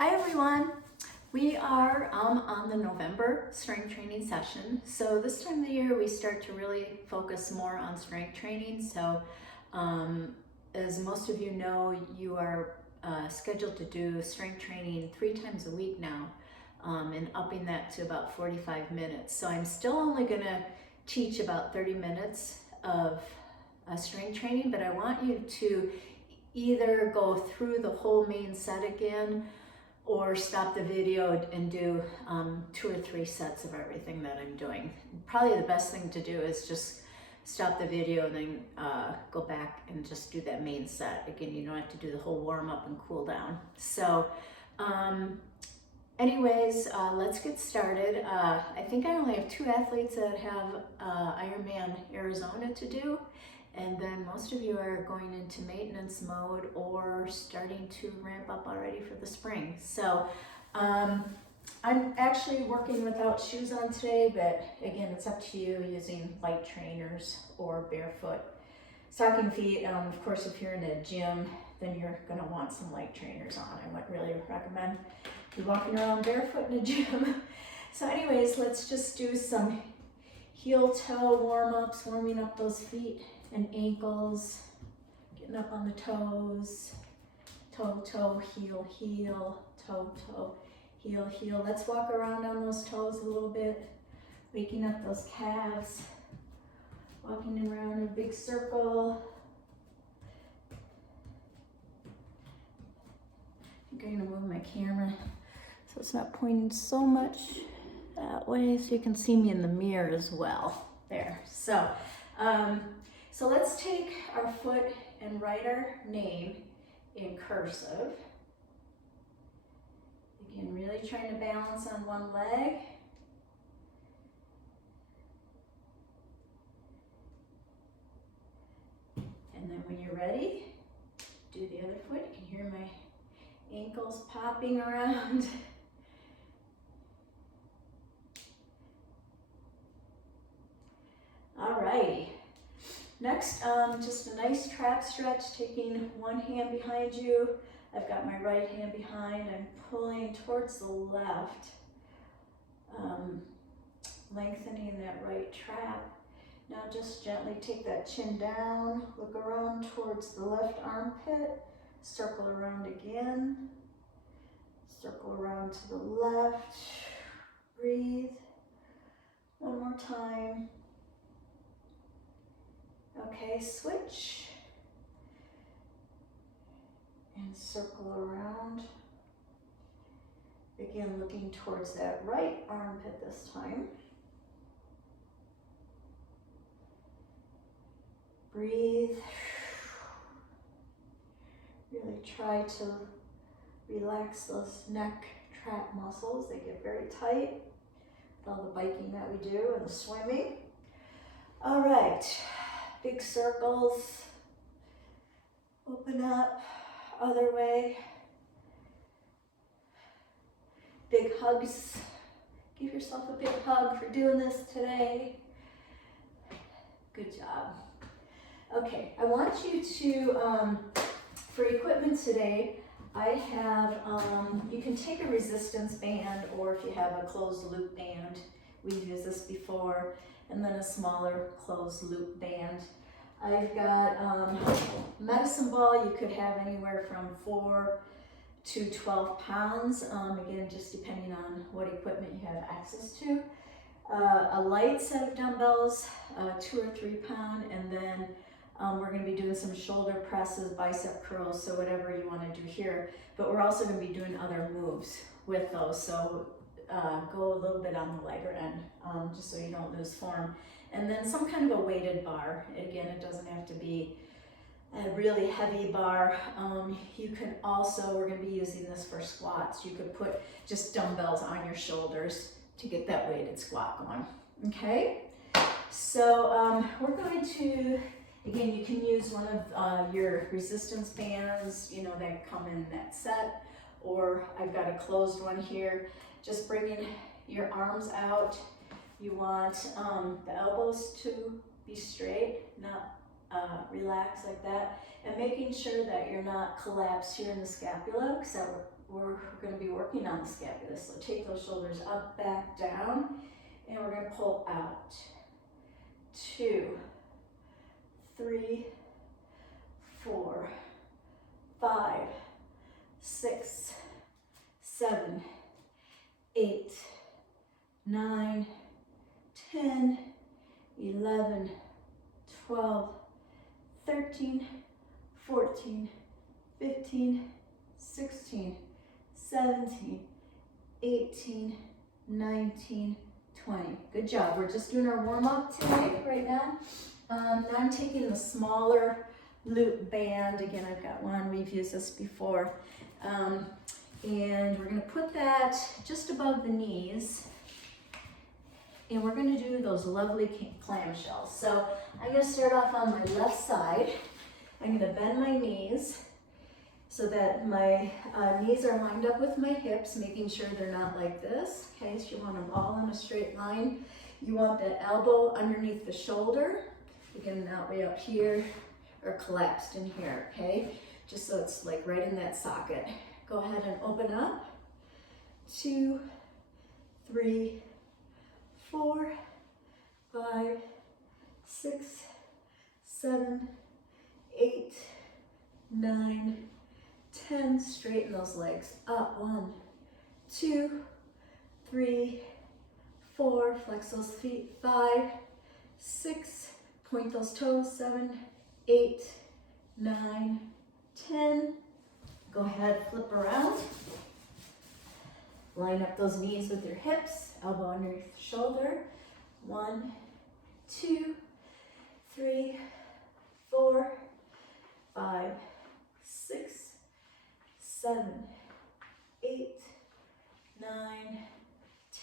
Hi everyone. We are on the November strength training session. So this time of the year we start to really focus more on strength training. So as most of you know, you are scheduled to do strength training 3 times a week now, and upping that to about 45 minutes. So I'm still only going to teach about 30 minutes of strength training, but I want you to either go through the whole main set again or stop the video and do 2 or 3 sets of everything that I'm doing. Probably the best thing to do is just stop the video and then go back and just do that main set. Again, you don't have to do the whole warm up and cool down. So anyways, let's get started. I think I only have 2 athletes that have Ironman Arizona to do. And then most of you are going into maintenance mode or starting to ramp up already for the spring. So I'm actually working without shoes on today, but again, it's up to you using light trainers or barefoot. Stocking feet, of course, if you're in a gym, then you're gonna want some light trainers on. I would really recommend you walking around barefoot in a gym. So anyways, let's just do some heel-toe warm-ups, warming up those feet and ankles, getting up on the toes, toe, toe, heel, heel, toe, toe, heel, heel. Let's walk around on those toes a little bit, waking up those calves, walking around in a big circle. I think I'm gonna move my camera so it's not pointing so much that way, so you can see me in the mirror as well. There. So let's take our foot and write our name in cursive. Again, really trying to balance on one leg. And then when you're ready, do the other foot. You can hear my ankles popping around. Alrighty. Next, just a nice trap stretch, taking one hand behind you. I've got my right hand behind. I'm pulling towards the left, lengthening that right trap. Now just gently take that chin down, look around towards the left armpit, circle around again, circle around to the left, breathe. One more time. Okay, switch and circle around. Again, looking towards that right armpit this time. Breathe. Really try to relax those neck trap muscles. They get very tight with all the biking that we do and the swimming. All right. Big circles, open up, other way. Big hugs, give yourself a big hug for doing this today. Good job. Okay, I want you to, for equipment today, I have, you can take a resistance band, or if you have a closed loop band, we've used this before, and then a smaller closed loop band. I've got medicine ball. You could have anywhere from 4 to 12 pounds, again, just depending on what equipment you have access to. A light set of dumbbells, 2 or 3 pound, and then we're gonna be doing some shoulder presses, bicep curls, so whatever you wanna do here. But we're also gonna be doing other moves with those, so go a little bit on the lighter end, just so you don't lose form. And then some kind of a weighted bar. Again, it doesn't have to be a really heavy bar. You can also, we're gonna be using this for squats. You could put just dumbbells on your shoulders to get that weighted squat going, okay? So we're going to, again, you can use one of your resistance bands, you know, that come in that set, or I've got a closed one here. Just bringing your arms out. You want the elbows to be straight, not relax like that. And making sure that you're not collapsed here in the scapula, because we're going to be working on the scapula. So take those shoulders up, back, down, and we're going to pull out. 2, 3, 4, 5, 6, 7, 8, 9, 10, 11, 12, 13, 14, 15, 16, 17, 18, 19, 20. Good job. We're just doing our warm-up today, right now. Now I'm taking the smaller loop band. Again, I've got one. We've used this before. And we're going to put that just above the knees. And we're going to do those lovely clamshells. So I'm going to start off on my left side. I'm going to bend my knees so that my knees are lined up with my hips, making sure they're not like this. Okay, so you want them all in a straight line. You want that elbow underneath the shoulder. Again, not way up here or collapsed in here, okay? Just so it's like right in that socket. Go ahead and open up. 2, 3, 4, 5, 6, 7, 8, 9, 10. Straighten those legs up. 1, 2, 3, 4. Flex those feet. 5, 6. Point those toes. 7, 8, 9, 10. Go ahead, flip around. Line up those knees with your hips, elbow underneath the shoulder. 1, 2, 3, 4, 5, 6, 7, 8, 9,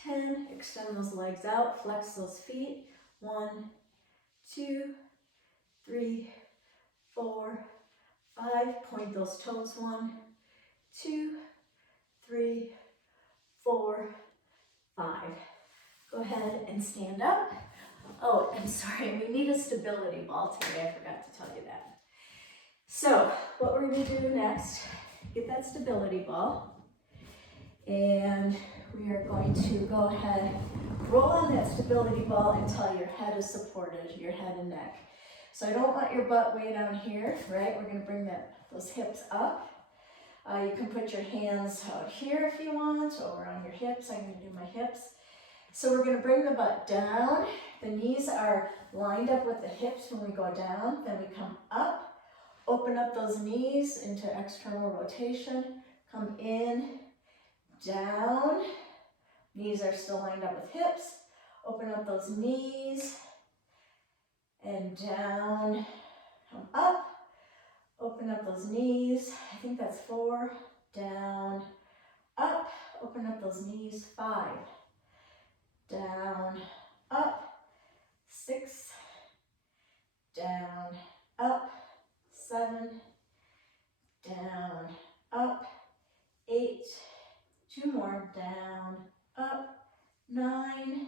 10. Extend those legs out, flex those feet. 1, 2, 3, 4, 5. Point those toes. 1, 2, 3, 4, 5. Go ahead and stand up. Oh, and sorry, we need a stability ball today. I forgot to tell you that. So what we're going to do next, get that stability ball. And we are going to go ahead, roll on that stability ball until your head is supported, your head and neck. So I don't want your butt way down here, right? We're going to bring those hips up. You can put your hands out here if you want, or on your hips. I'm going to do my hips. So we're going to bring the butt down. The knees are lined up with the hips when we go down. Then we come up, open up those knees into external rotation. Come in, down. Knees are still lined up with hips. Open up those knees and down. Come up. Open up those knees. I think that's 4. Down, up. Open up those knees. 5. Down, up. 6. Down, up. 7. Down, up. 8. 2 more. Down, up. 9.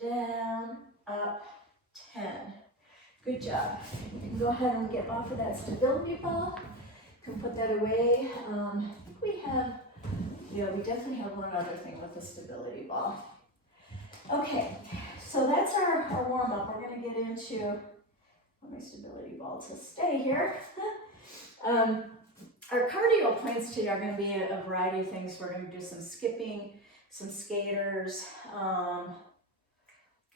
Down, up. 10. Good job. You can go ahead and get off of that stability ball. You can put that away. I think we definitely have one other thing with the stability ball. Okay, so that's our warm-up. We're going to get into, I want my stability ball to stay here. Our cardio points today are going to be a variety of things. We're going to do some skipping, some skaters. What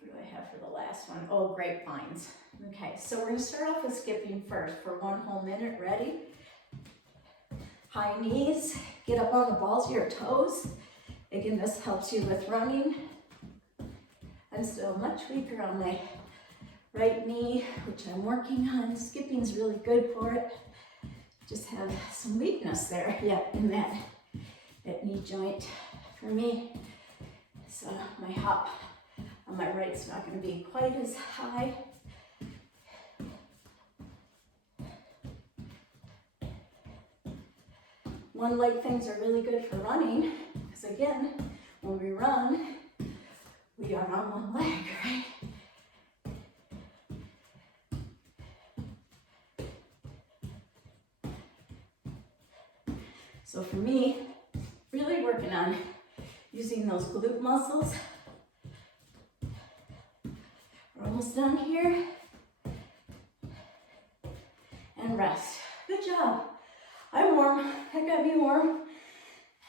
do I have for the last one? Oh, grapevines. Okay, so we're going to start off with skipping first for 1 whole minute. Ready? High knees. Get up on the balls of your toes. Again, this helps you with running. I'm still much weaker on my right knee, which I'm working on. Skipping's really good for it. Just have some weakness there, in that knee joint for me. So my hop on my right's not going to be quite as high. One leg things are really good for running, because again, when we run, we are on one leg, right? So for me, really working on using those glute muscles. We're almost done here. And rest. Good job. I'm warm. That got me warm.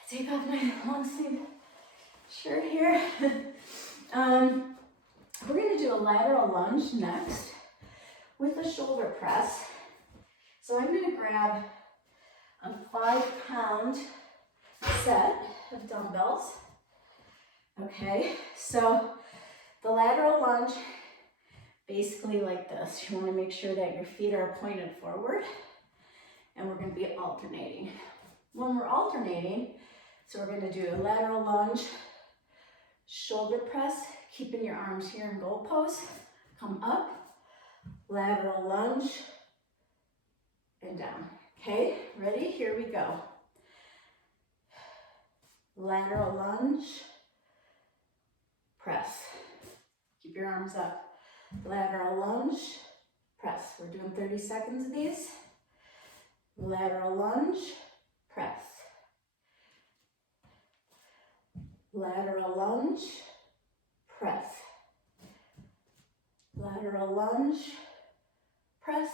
Take off my long sleeve shirt here. We're going to do a lateral lunge next with a shoulder press. So I'm going to grab a 5-pound set of dumbbells. Okay, so the lateral lunge, basically like this. You want to make sure that your feet are pointed forward, and we're going to be alternating. When we're alternating, so we're going to do a lateral lunge, shoulder press, keeping your arms here in goal pose, come up, lateral lunge, and down. Okay, ready? Here we go. Lateral lunge, press. Keep your arms up. Lateral lunge, press. We're doing 30 seconds of these. Lateral lunge, press. Lateral lunge, press. Lateral lunge, press.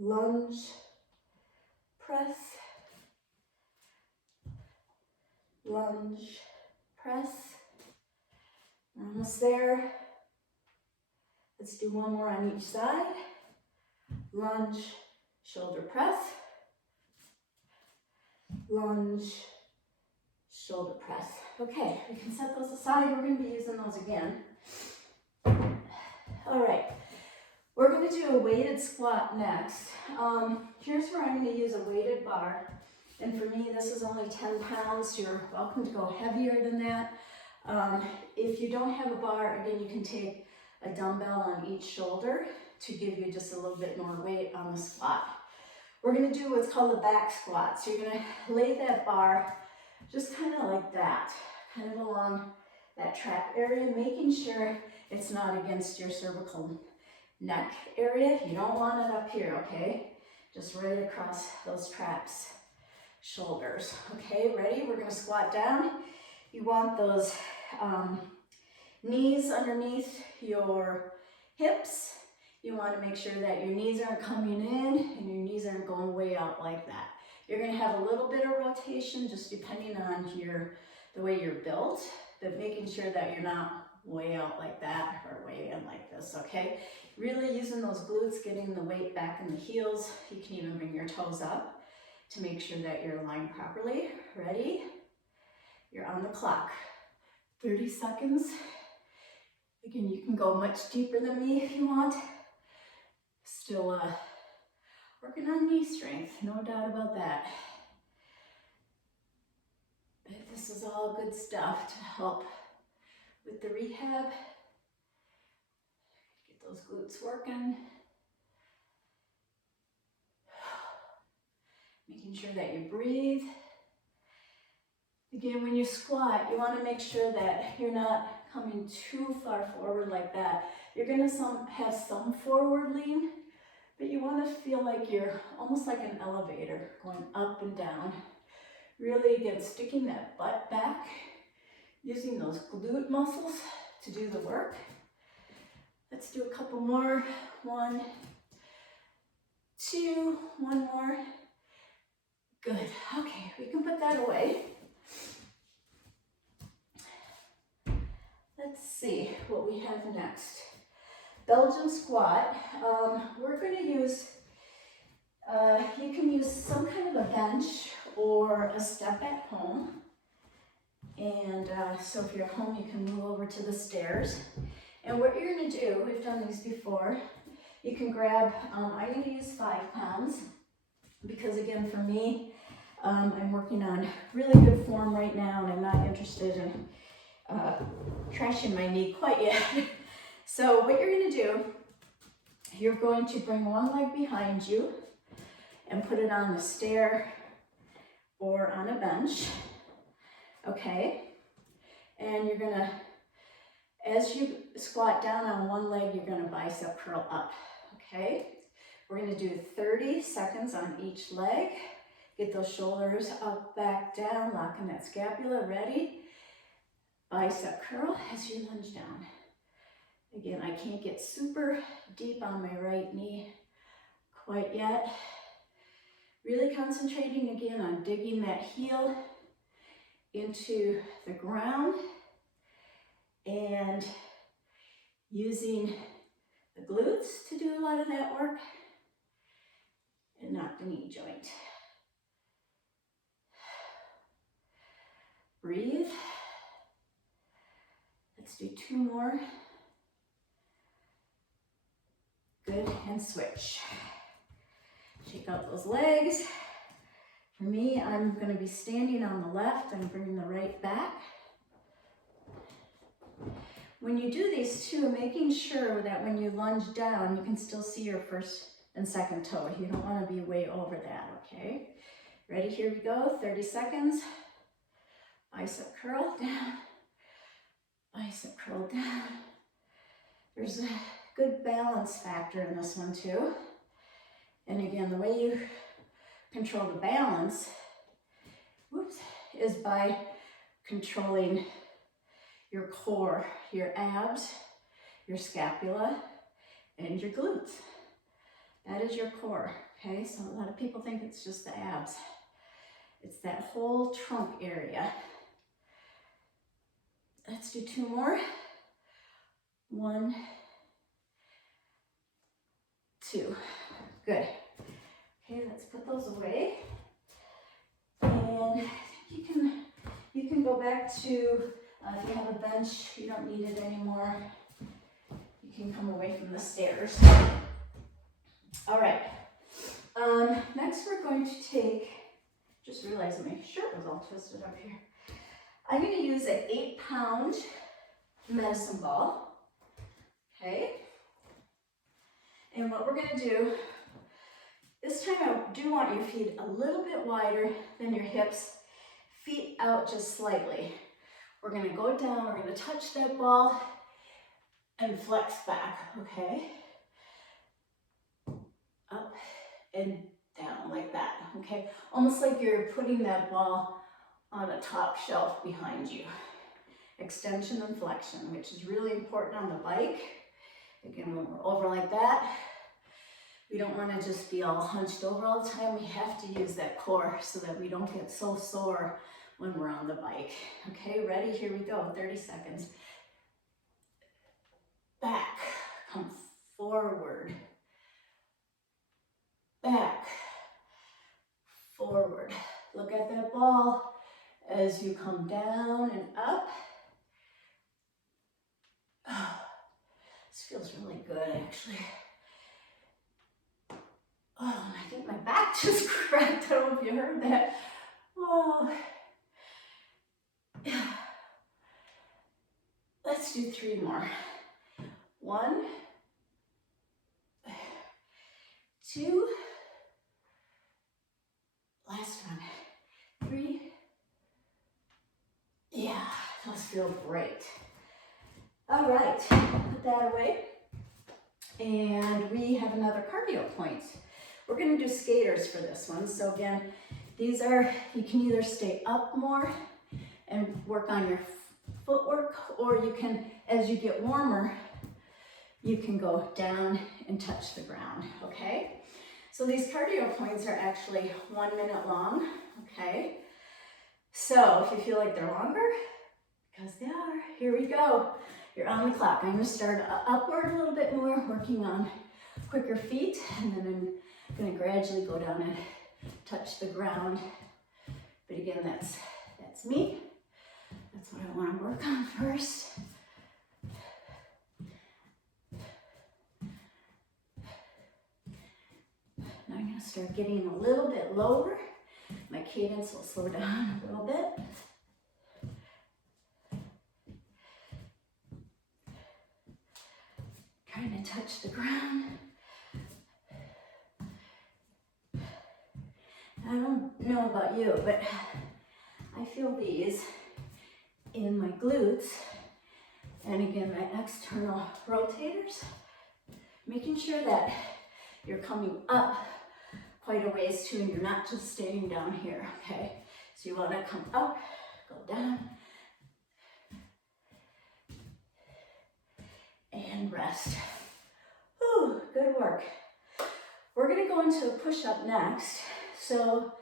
Lunge, press. Lunge, press. We're almost there. Let's do one more on each side. Lunge, shoulder press. Lunge, shoulder press. Okay, we can set those aside. We're going to be using those again. All right, we're going to do a weighted squat next. Here's where I'm going to use a weighted bar. And for me, this is only 10 pounds. You're welcome to go heavier than that. If you don't have a bar, again, you can take a dumbbell on each shoulder to give you just a little bit more weight on the squat. We're going to do what's called a back squat. So you're going to lay that bar just kind of like that, kind of along that trap area, making sure it's not against your cervical neck area. You don't want it up here, okay? Just right across those traps, shoulders. Okay, ready? We're going to squat down. You want those knees underneath your hips. You want to make sure that your knees aren't coming in and your knees aren't going way out like that. You're going to have a little bit of rotation just depending on the way you're built, but making sure that you're not way out like that or way in like this, okay? Really using those glutes, getting the weight back in the heels. You can even bring your toes up to make sure that you're aligned properly. Ready? You're on the clock. 30 seconds. Again, you can go much deeper than me if you want. Still working on knee strength, no doubt about that. But this is all good stuff to help with the rehab. Get those glutes working. Making sure that you breathe. Again, when you squat, you want to make sure that you're not coming too far forward like that. You're going to have some forward lean, but you want to feel like you're almost like an elevator going up and down. Really, again, sticking that butt back, using those glute muscles to do the work. Let's do a couple more. 1, 2, one more. Good. Okay, we can put that away. Let's see what we have next. Belgian squat. We're going to use, you can use some kind of a bench or a step at home. And so if you're at home, you can move over to the stairs. And what you're going to do, we've done these before, you can grab, I'm going to use 5 pounds because again, for me, I'm working on really good form right now and I'm not interested in trashing my knee quite yet. So what you're going to do, you're going to bring one leg behind you and put it on the stair or on a bench, okay? And you're going to, as you squat down on one leg, you're going to bicep curl up, okay? We're gonna do 30 seconds on each leg. Get those shoulders up, back, down, locking that scapula, ready. Bicep curl as you lunge down. Again, I can't get super deep on my right knee quite yet. Really concentrating again on digging that heel into the ground and using the glutes to do a lot of that work and not the knee joint. Breathe. Let's do 2 more. Good, and switch. Shake out those legs. For me, I'm going to be standing on the left and bringing the right back. When you do these two, making sure that when you lunge down, you can still see your first and second toe. You don't want to be way over that, okay? Ready? Here we go. 30 seconds. Bicep curl down. Bicep curl down. There's a good balance factor in this one too. And again, the way you control the balance, is by controlling your core, your abs, your scapula, and your glutes. That is your core, okay? So a lot of people think it's just the abs. It's that whole trunk area. Let's do 2 more. 1, 2. Good. Okay, let's put those away. And you can go back to, if you have a bench, you don't need it anymore. You can come away from the stairs. All right. Next we're going to take, just realized my shirt was all twisted up here. I'm going to use an 8-pound medicine ball. Okay. And what we're going to do, this time I do want your feet a little bit wider than your hips, feet out just slightly. We're going to go down, we're going to touch that ball and flex back, okay? Up and down like that, okay? Almost like you're putting that ball on a top shelf behind you. Extension and flexion, which is really important on the bike. Again, when we're over like that, we don't want to just be all hunched over all the time. We have to use that core so that we don't get so sore when we're on the bike. Okay, ready? Here we go, 30 seconds. Back, come forward. Back, forward. Look at that ball as you come down and up. Oh, this feels really good, actually. Oh, and I think my back just cracked. I don't know if you heard that. Oh. Let's do 3 more. 1, 2, last one. 3. Yeah, those feel great. All right, put that away. And we have another cardio point. We're going to do skaters for this one. So again, these are, you can either stay up more and work on your footwork, or you can, as you get warmer, you can go down and touch the ground, okay? So these cardio points are actually 1 minute long, okay? So if you feel like they're longer, because they are, here we go. You're on the clock. I'm going to start upward a little bit more, working on quicker feet, and then I'm going to gradually go down and touch the ground. But again, that's me. That's what I want to work on first. Now I'm going to start getting a little bit lower. My cadence will slow down a little bit. Trying to touch the ground. I don't know about you, but I feel these in my glutes, and again, my external rotators, making sure that you're coming up quite a ways too, and you're not just staying down here, okay? So you want to come up, go down, and rest. Whew, good work. We're gonna go into a push-up next. So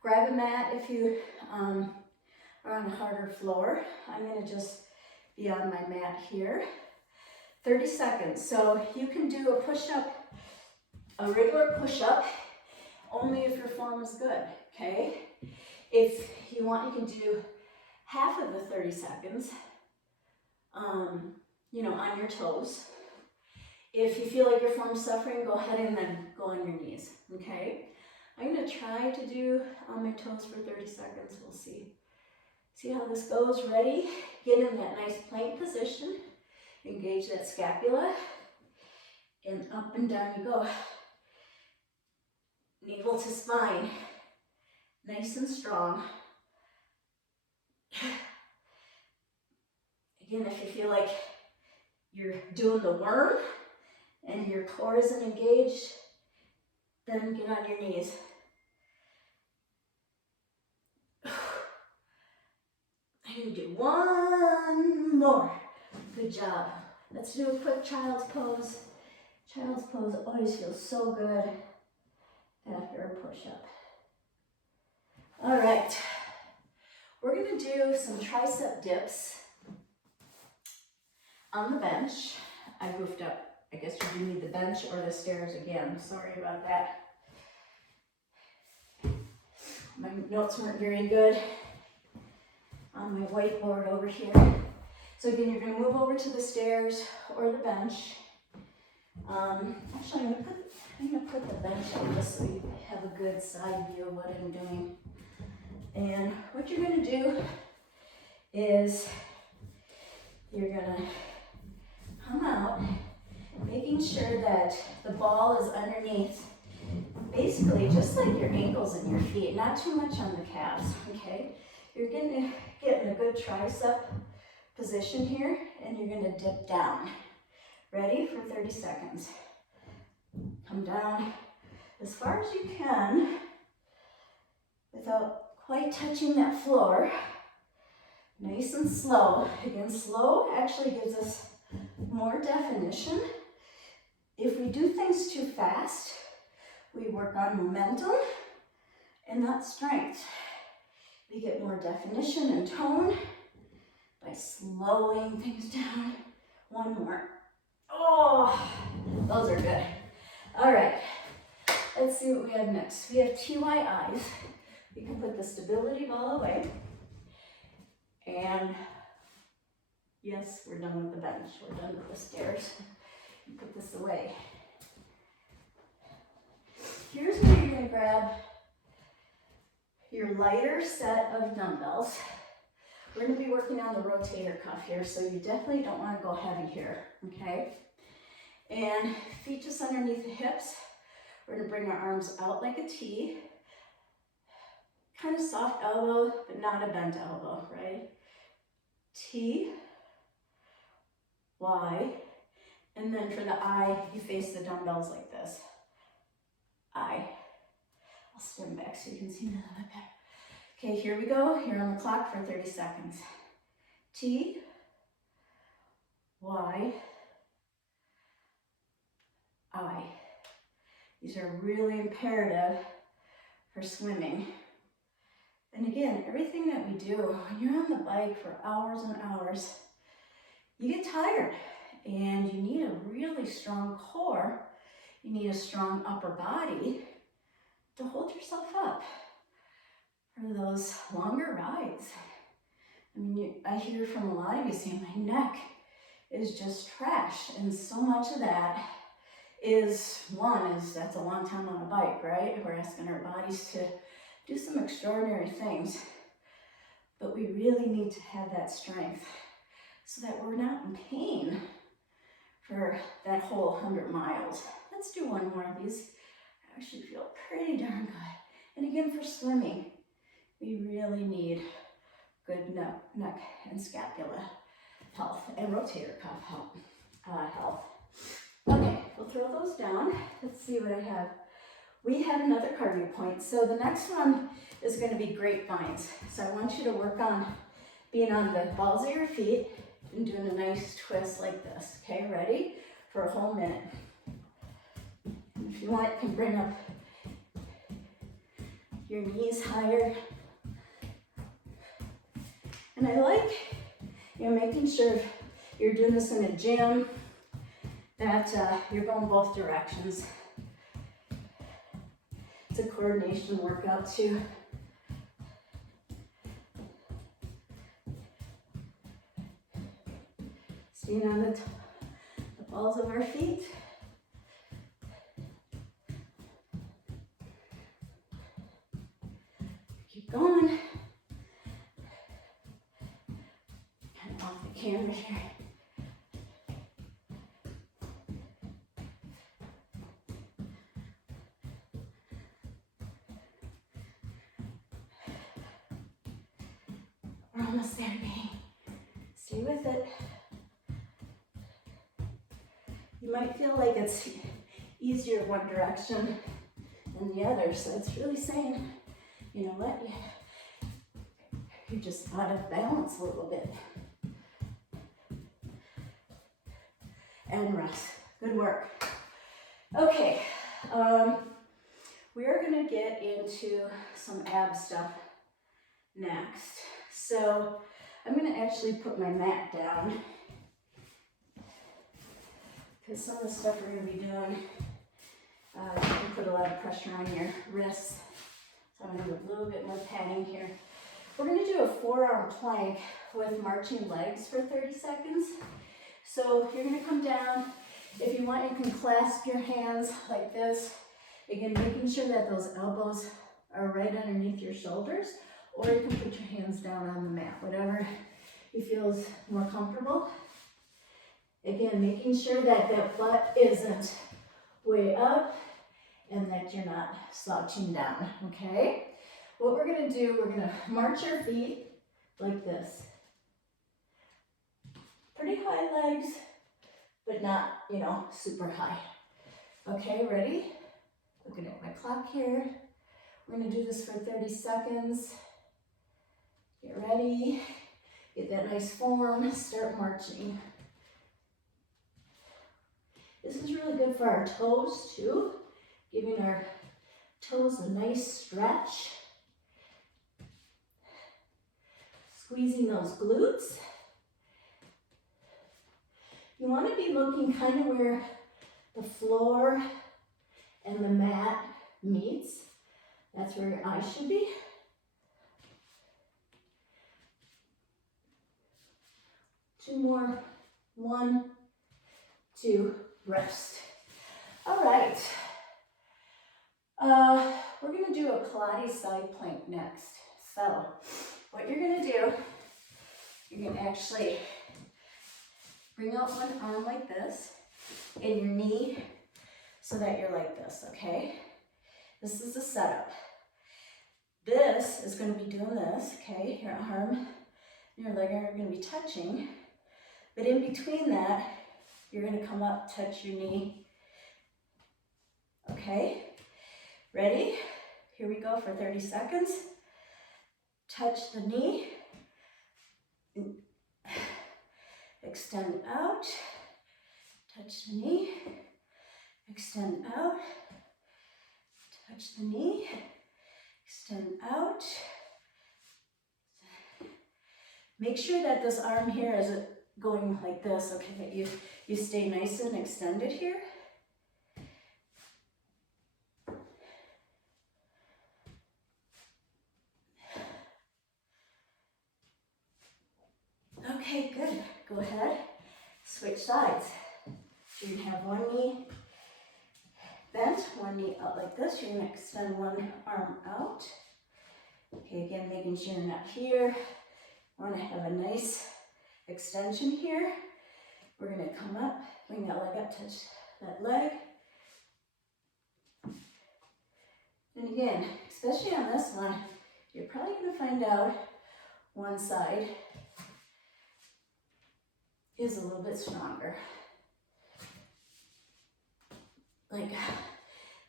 grab a mat if you are on a harder floor. I'm gonna just be on my mat here. 30 seconds. So you can do a push-up, a regular push-up, only if your form is good, okay? If you want, you can do half of the 30 seconds, you know, on your toes. If you feel like your form's suffering, go ahead and then go on your knees, okay? I'm gonna try to do on my toes for 30 seconds. We'll see. See how this goes. Ready? Get in that nice plank position. Engage that scapula. And up and down you go. Navel to spine. Nice and strong. Again, if you feel like you're doing the worm and your core isn't engaged, then get on your knees. I'm going to do one more. Good job. Let's do a quick child's pose. Child's pose always feels so good after a push-up. All right. We're going to do some tricep dips on the bench. I goofed up. I guess you do need the bench or the stairs again. Sorry about that. My notes weren't very good on my whiteboard over here. So again, you're going to move over to the stairs or the bench. Actually, I'm going to put the bench on just so you have a good side view of what I'm doing. And what you're going to do is you're going to come out, making sure that the ball is underneath, basically just like your ankles and your feet, not too much on the calves, okay? You're going to get in a good tricep position here, and you're going to dip down. Ready for 30 seconds. Come down as far as you can without quite touching that floor. Nice and slow. Again, slow actually gives us more definition. If we do things too fast, we work on momentum and not strength. We get more definition and tone by slowing things down. One more. Oh, those are good. All right, let's see what we have next. We have TYIs. You can put the stability ball away. And yes, we're done with the bench. We're done with the stairs. You put this away. Here's where you're going to grab your lighter set of dumbbells. We're going to be working on the rotator cuff here, so you definitely don't want to go heavy here, okay? And feet just underneath the hips. We're going to bring our arms out like a T. Kind of soft elbow, but not a bent elbow, right? T, Y, and then for the I, you face the dumbbells like this. I. I'll stand back so you can see me a little bit better. Okay, here we go. You're on the clock for 30 seconds. T, Y, I. These are really imperative for swimming. And again, everything that we do, when you're on the bike for hours and hours, you get tired and you need a really strong core. You need a strong upper body to hold yourself up for those longer rides. I mean, I hear from a lot of you saying my neck is just trash, and so much of that is that's a long time on a bike, right? We're asking our bodies to do some extraordinary things, but we really need to have that strength so that we're not in pain for that whole 100 miles. Let's do one more of these. I actually feel pretty darn good. And again, for swimming, we really need good neck and scapula health and rotator cuff health. Okay, we'll throw those down. Let's see what I have. We have another cardio point. So the next one is going to be grapevines. So I want you to work on being on the balls of your feet and doing a nice twist like this. Okay, ready? For a whole minute. If you want, you can bring up your knees higher. And I like, making sure you're doing this in a gym, that you're going both directions. It's a coordination workout too. Staying on the balls of our feet. Keep going. Kind of off the camera here. We're almost there, gang. Stay with it. You might feel like it's easier one direction than the other, so it's really saying, you know what, you're just out of balance a little bit. And rest. Good work. Okay, we are going to get into some ab stuff next. So I'm going to actually put my mat down, because some of the stuff we're going to be doing, you can put a lot of pressure on your wrists. So I'm going to do a little bit more padding here. We're going to do a forearm plank with marching legs for 30 seconds. So you're going to come down. If you want, you can clasp your hands like this. Again, making sure that those elbows are right underneath your shoulders, or you can put your hands down on the mat, whatever you feel is more comfortable. Again, making sure that that butt isn't way up and that you're not slouching down, okay? What we're gonna do, we're gonna march our feet like this. Pretty high legs, but not, super high. Okay, ready? Looking at my clock here. We're gonna do this for 30 seconds. Get ready, get that nice form, start marching. This is really good for our toes too, giving our toes a nice stretch. Squeezing those glutes. You want to be looking kind of where the floor and the mat meets. That's where your eyes should be. Two more. 1, 2, rest. All right. We're going to do a Pilates side plank next. So what you're going to do, you're going to actually bring out one arm like this and your knee so that you're like this, okay? This is the setup. This is going to be doing this, okay? Your arm and your leg are going to be touching. But in between that, you're going to come up, touch your knee. Okay? Ready? Here we go for 30 seconds. Touch the knee. Extend out. Touch the knee. Extend out. Touch the knee. Extend out. Make sure that this arm here is going like this, okay, that you stay nice and extended here. Okay, good. Go ahead, switch sides. So you're gonna have one knee bent, one knee out like this. You're gonna extend one arm out. Okay, again, making sure you're not here. Wanna have a nice extension here. We're going to come up, bring that leg up, touch that leg. And again, especially on this one, you're probably going to find out one side is a little bit stronger. like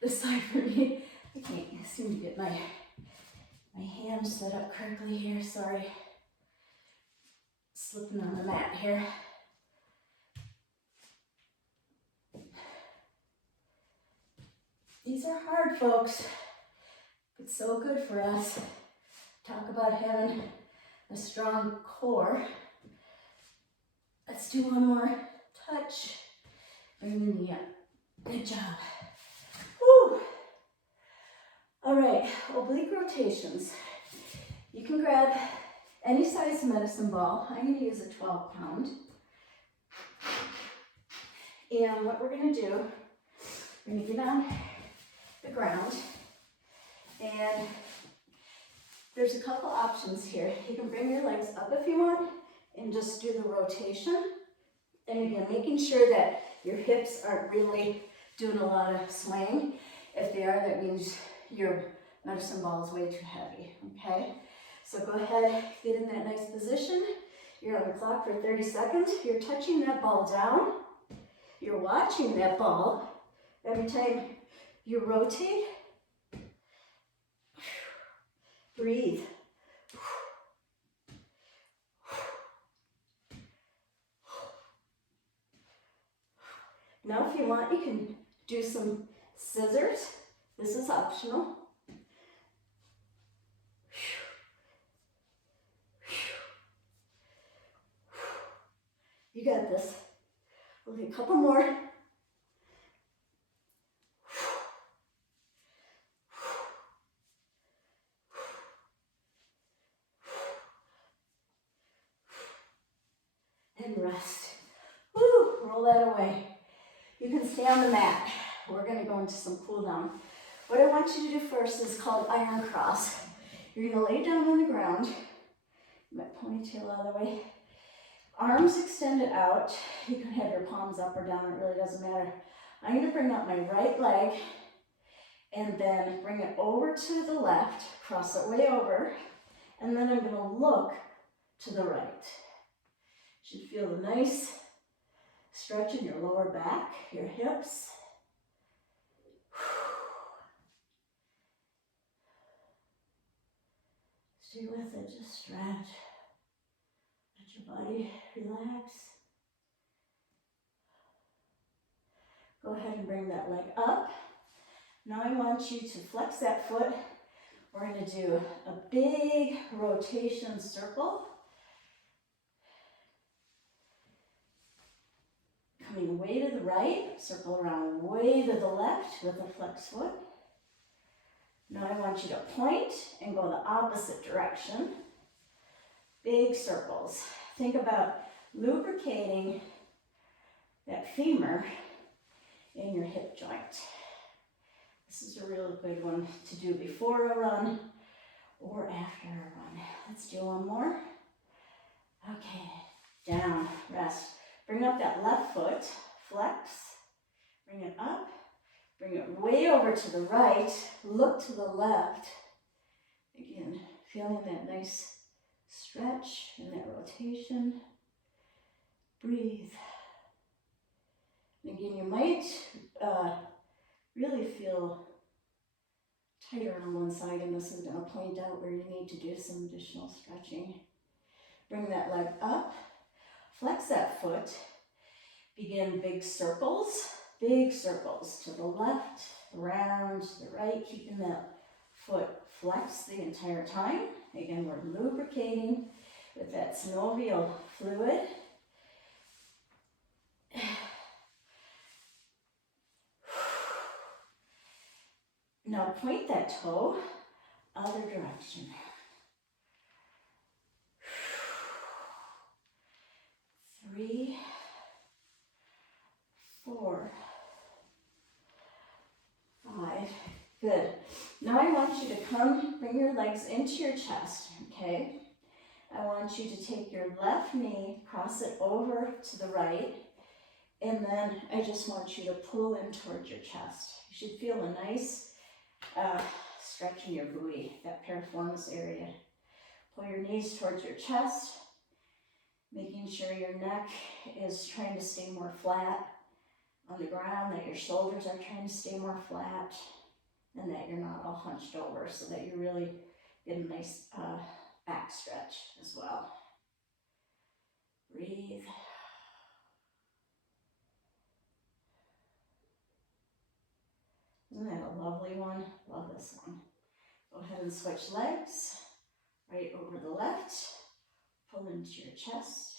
this side for me. I can't seem to get my hand set up correctly here, sorry. Slipping on the mat here. These are hard, folks. It's so good for us. Talk about having a strong core. Let's do one more touch. Bring the knee up. Good job. Woo! All right, oblique rotations. You can grab any size medicine ball. I'm going to use a 12-pound. And what we're going to do, we're going to get on the ground. And there's a couple options here. You can bring your legs up if you want and just do the rotation. And again, making sure that your hips aren't really doing a lot of swaying. If they are, that means your medicine ball is way too heavy, okay? So go ahead, get in that nice position. You're on the clock for 30 seconds. You're touching that ball down. You're watching that ball. Every time you rotate, breathe. Now if you want, you can do some scissors. This is optional. You got this. We'll do a couple more. And rest. Woo, roll that away. You can stay on the mat. We're going to go into some cool down. What I want you to do first is called iron cross. You're going to lay down on the ground. My ponytail out of the way. Arms extended out. You can have your palms up or down. It really doesn't matter. I'm going to bring up my right leg and then bring it over to the left. Cross it way over. And then I'm going to look to the right. You should feel the nice stretch in your lower back, your hips. Stay with it, just stretch. Let your body relax. Go ahead and bring that leg up. Now I want you to flex that foot. We're going to do a big rotation circle. Coming way to the right, circle around way to the left with a flexed foot. Now I want you to point and go the opposite direction. Big circles. Think about lubricating that femur in your hip joint. This is a really good one to do before a run or after a run. Let's do one more. Okay, down, rest. Bring up that left foot, flex, bring it up, bring it way over to the right, look to the left. Again, feeling that nice stretch and that rotation. Breathe. And again, you might really feel tighter on one side, and this is going to point out where you need to do some additional stretching. Bring that leg up. Flex that foot, begin big circles to the left, around to the right, keeping that foot flexed the entire time. Again, we're lubricating with that synovial fluid. Now point that toe, other direction. 3, 4, 5. Good. Now I want you to bring your legs into your chest, okay? I want you to take your left knee, cross it over to the right, and then I just want you to pull in towards your chest. You should feel a nice stretch in your booty, that piriformis area. Pull your knees towards your chest, making sure your neck is trying to stay more flat. on the ground, that your shoulders are trying to stay more flat, and that you're not all hunched over, so that you really get a nice back stretch as well. Breathe. Isn't that a lovely one? Love this one. Go ahead and switch legs. Right over the left. Pull into your chest.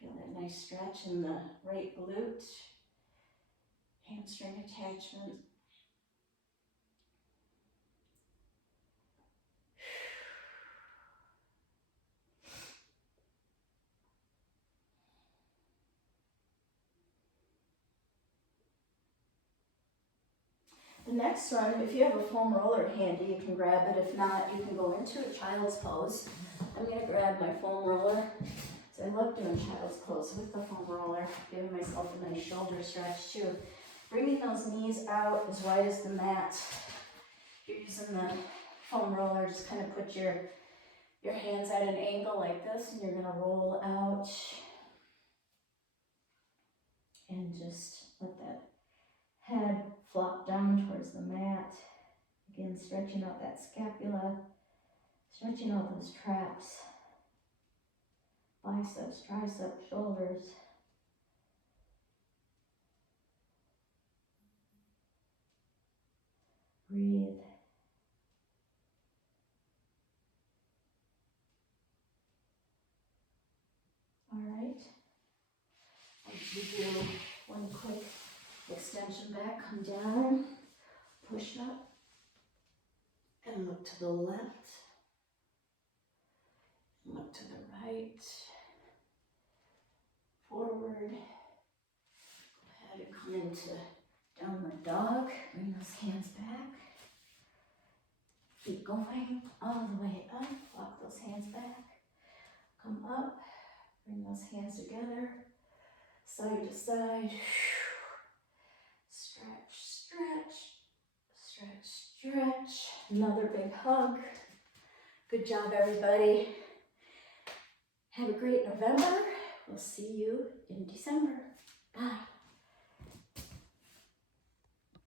Feel that nice stretch in the right glute. Hamstring attachment. The next one, if you have a foam roller handy, you can grab it. If not, you can go into a child's pose. I'm going to grab my foam roller. So I love doing child's pose with the foam roller, giving myself a nice shoulder stretch too. Bringing those knees out as wide as the mat. If you're using the foam roller, just kind of put your hands at an angle like this, and you're going to roll out. And just let that head flop down towards the mat. Again, stretching out that scapula, stretching out those traps, biceps, triceps, shoulders. Breathe. All right. You do one quick extension back, come down, push up, and look to the left, look to the right, forward. Go ahead and come into downward dog, bring those hands back. Keep going all the way up, walk those hands back, come up, bring those hands together, side to side. Stretch, stretch, stretch, stretch. Another big hug. Good job, everybody. Have a great November. We'll see you in December. Bye.